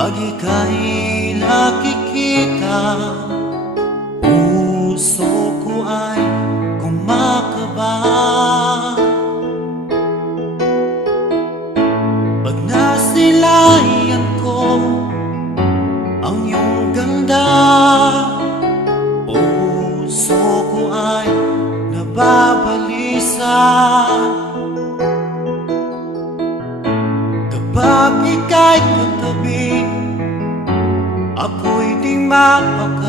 Pag ika'y nakikita, puso ko ay kumakaba. Pag nasilayan ko ang iyong ganda, puso ko ay nababalisa. Kapag ika'y katabi, ako'y di mapag